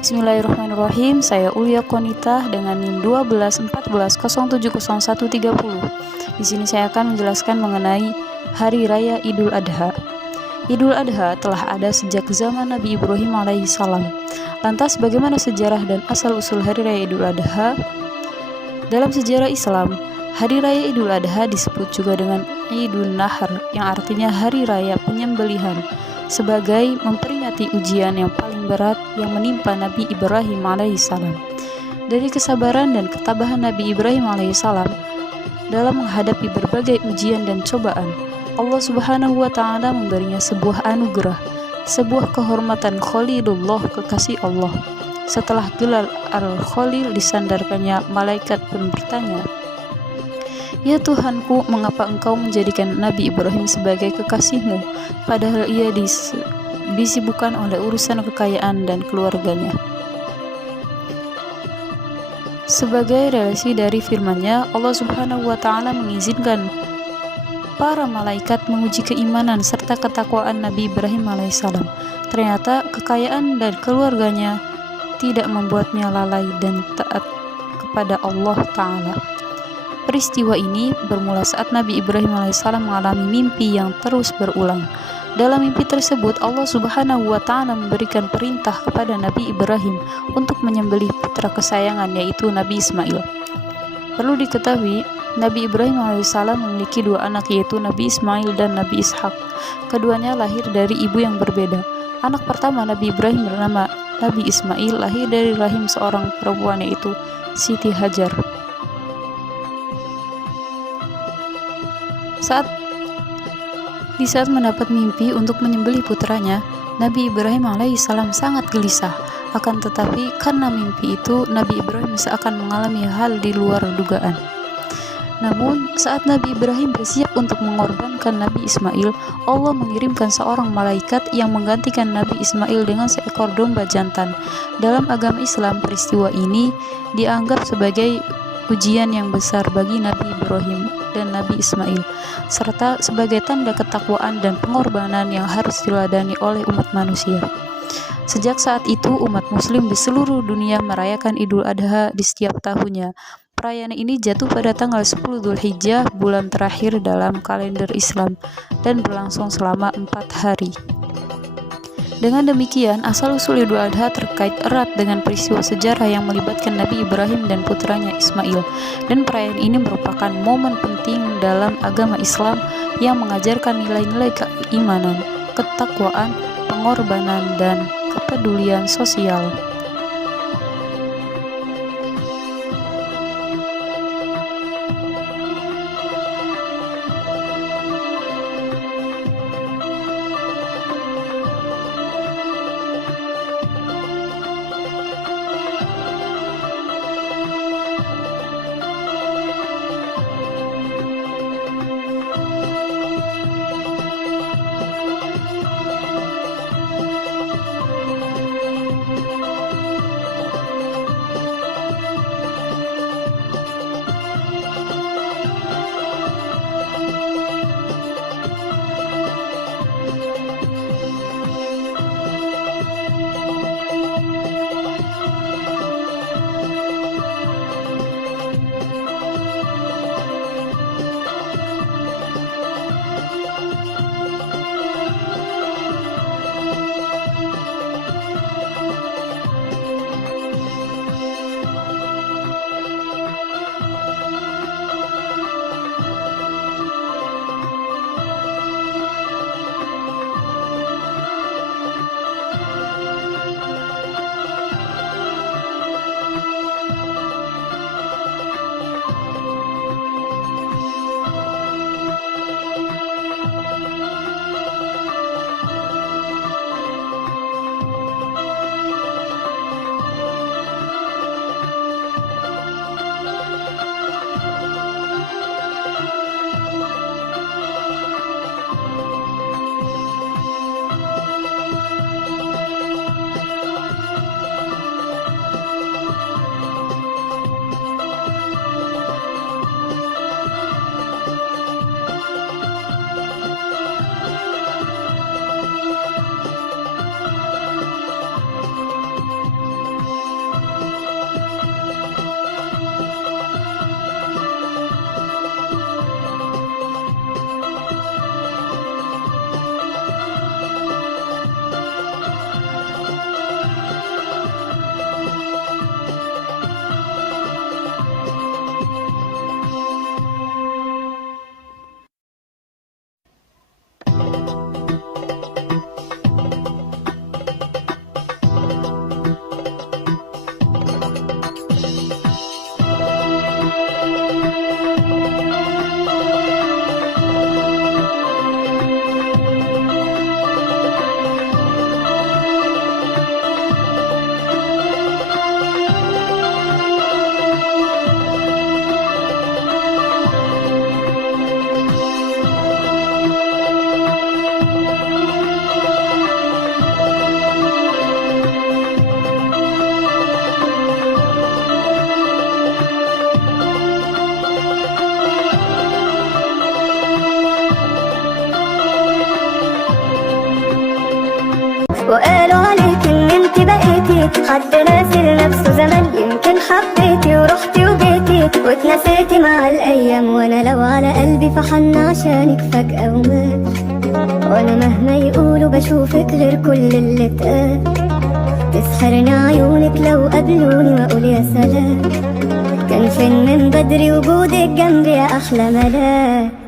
Bismillahirrahmanirrahim. Saya Ulia Konita dengan NIM 1214017030. Di sini saya akan menjelaskan mengenai Hari Raya Idul Adha. Idul Adha telah ada sejak zaman Nabi Ibrahim alaihissalam. Lantas bagaimana sejarah dan asal-usul Hari Raya Idul Adha? Dalam sejarah Islam, Hari Raya Idul Adha disebut juga dengan Idul Nahar, yang artinya Hari Raya Penyembelihan, sebagai memperingati ujian yang paling berat yang menimpa Nabi Ibrahim alaihissalam. Dari kesabaran dan ketabahan Nabi Ibrahim alaihissalam dalam menghadapi berbagai ujian dan cobaan, Allah Subhanahu wa Ta'ala memberinya sebuah anugerah, sebuah kehormatan Khalilullah, kekasih Allah. Setelah gelar Al-Khalil disandarkannya, malaikat pun bertanya, "Ya Tuhanku, mengapa engkau menjadikan Nabi Ibrahim sebagai kekasihmu, padahal ia disibukkan oleh urusan kekayaan dan keluarganya?" Sebagai relasi dari firman-Nya, Allah Subhanahu wa Ta'ala mengizinkan para malaikat menguji keimanan serta ketakwaan Nabi Ibrahim alaihissalam. Ternyata kekayaan dan keluarganya tidak membuatnya lalai dan taat kepada Allah Ta'ala. Peristiwa ini bermula saat Nabi Ibrahim alaihissalam mengalami mimpi yang terus berulang. Dalam mimpi tersebut, Allah Subhanahu wa Ta'ala memberikan perintah kepada Nabi Ibrahim untuk menyembelih putra kesayangan, yaitu Nabi Ismail. Perlu diketahui, Nabi Ibrahim alaihissalam memiliki dua anak, yaitu Nabi Ismail dan Nabi Ishak. Keduanya lahir dari ibu yang berbeda. Anak pertama Nabi Ibrahim bernama Nabi Ismail, lahir dari rahim seorang perempuan, yaitu Siti Hajar. Di saat mendapat mimpi untuk menyembelih putranya, Nabi Ibrahim alaihissalam sangat gelisah. Akan tetapi karena mimpi itu, Nabi Ibrahim seakan mengalami hal di luar dugaan. Namun saat Nabi Ibrahim bersiap untuk mengorbankan Nabi Ismail, Allah mengirimkan seorang malaikat yang menggantikan Nabi Ismail dengan seekor domba jantan. Dalam agama Islam, peristiwa ini dianggap sebagai ujian yang besar bagi Nabi Ibrahim dan Nabi Ismail, serta sebagai tanda ketakwaan dan pengorbanan yang harus diladani oleh umat manusia. Sejak saat itu, umat muslim di seluruh dunia merayakan Idul Adha di setiap tahunnya. Perayaan ini jatuh pada tanggal 10 Dzulhijjah, bulan terakhir dalam kalender Islam, dan berlangsung selama 4 hari. Dengan demikian, asal-usul Idul Adha terkait erat dengan peristiwa sejarah yang melibatkan Nabi Ibrahim dan putranya Ismail, dan perayaan ini merupakan momen penting dalam agama Islam yang mengajarkan nilai-nilai keimanan, ketakwaan, pengorbanan, dan kepedulian sosial. وقالوا عليك ان انت بقيتي حد ناسي لنفسه زمان. يمكن حبيتي ورحتي وجيتي واتنسيتي مع الايام، وانا لو على قلبي فحن عشانك فجأة ومات. وانا مهما يقولوا بشوفك غير كل اللي اتقال. تسحرني عيونك لو قابلوني واقول يا سلام، كان فين من بدري وجودك جنبي يا احلى ملاك.